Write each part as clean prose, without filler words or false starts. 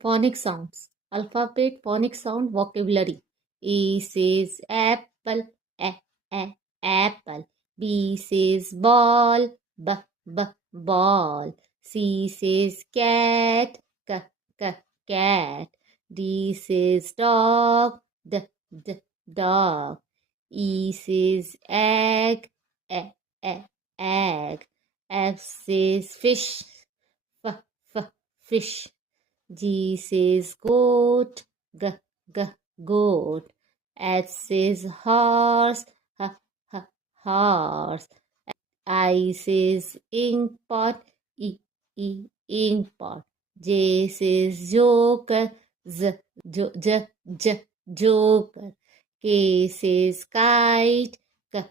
Phonic sounds. Alphabet phonic sound vocabulary. A says apple, a, apple. B says ball, b, ball. C says cat, k, cat. D says dog, d, dog. E says egg, e, egg. F says fish, f, fish. G says goat, g, goat. H says horse, h, horse. I says ink pot, ink pot. J says joker, joker. K says kite, k,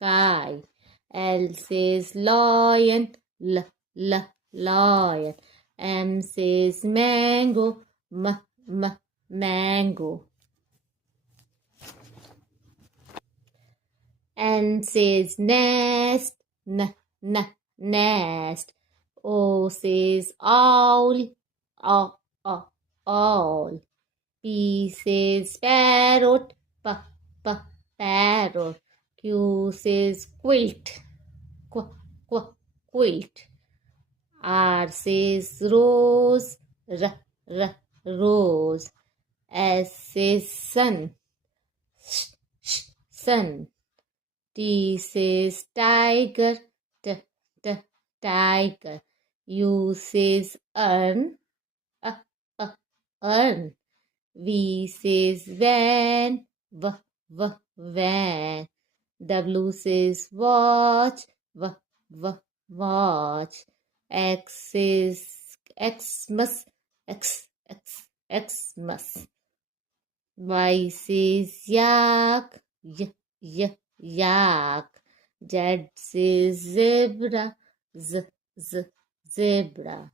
kite. L says lion, lion. M says mango, mango. N says nest, nest. O says owl, owl. P says parrot, parrot. Q says quilt, quilt. R says rose, rose. S says sun, sun. T says tiger, tiger. U says urn, urn. V says van, van. W says watch, watch. X says Xmas, Xmas. Y says yak, yak. Z says zebra, zebra.